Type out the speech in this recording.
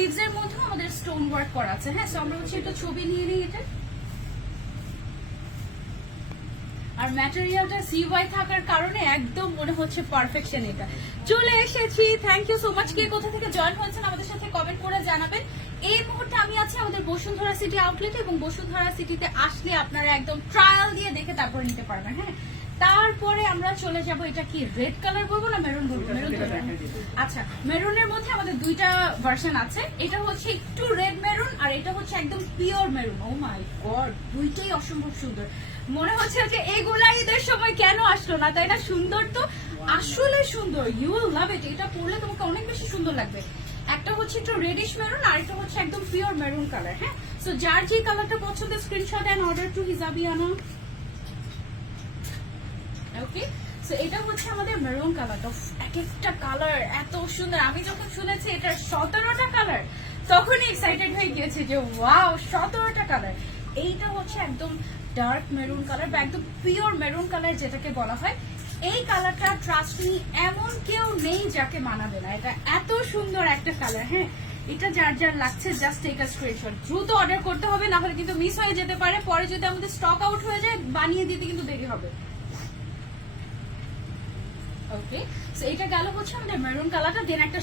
Leaves এর মধ্যে আমাদের স্টোন ওয়ার্ক করা আছে। হ্যাঁ, সো আমরা হচ্ছে একটা ছবি নিয়ে নিই এটা। আর ম্যাটেরিয়ালটা সিওয়াই থাকার কারণে একদম মনে হচ্ছে পারফেকশন। এটা চলে এসেছি। Thank you so much. কে কোথা থেকে জয়েন হয়েছেন আমাদের সাথে কমেন্ট করে জানাবেন। এই মুহূর্তে আমি আছি আমাদের বসুন্ধরা সিটি আউটলেটে, এবং বসুন্ধরা সিটিতে আসলে আপনারা একদম ট্রায়াল দিয়ে দেখে তারপরে নিতে পারবেন। হ্যাঁ, তারপরে আমরা চলে যাব, এটা কি রেড কালার বলবো না মেরুন বলবো? মেরুন। আচ্ছা, মেরুনের মধ্যে আমাদের দুইটা ভার্সন আছে। এটা হচ্ছে একটু রেড মেরুন, আর এটা হচ্ছে একদম পিওর মেরুন। ও মাই গড, দুইটাই অসম্ভব সুন্দর। মনে হচ্ছে যে এগুলা ঈদের সময় কেন আসলো না, তাই না? সুন্দর তো, আসলে সুন্দর। ইউ উইল লাভ ইট। এটা পরলে তোমাকে অনেক বেশি সুন্দর লাগবে। একটা হচ্ছে একটু রেডিশ মেরুন, আর একটা হচ্ছে একদম পিওর মেরুন কালার। হ্যাঁ, সো যার যে কালারটা পছন্দ screenshot and order to Hijabiana. Okay, so এটা হচ্ছে আমাদের মেরুন কালারটা। এক একটা কালার এত সুন্দর। আমি যখন শুনেছি এটার 17টা কালার, তখনই এক্সাইটেড হয়ে গিয়েছে যে ওয়াও, 17টা কালার। এইটা হচ্ছে একদম ডার্ক মেরুন কালার বা একদম পিওর মেরুন কালার যেটাকে বলা হয়। এই কালারটা ট্রাস্ট মি, এমন কেউ নেই যাকে মানাবে না। এটা এত সুন্দর একটা কালার। হ্যাঁ, এটা যার যার লাগছে জাস্ট টেক আ স্ক্রিনশট। দ্রুত অর্ডার করতে হবে, না হলে কিন্তু মিস হয়ে যেতে পারে। পরে যদি আমাদের স্টক আউট হয়ে যায়, বানিয়ে দিতে কিন্তু দেরি হবে। ওকে, সো এটা গেল হচ্ছে আমাদের মেরুন কালারটা। দেন একটা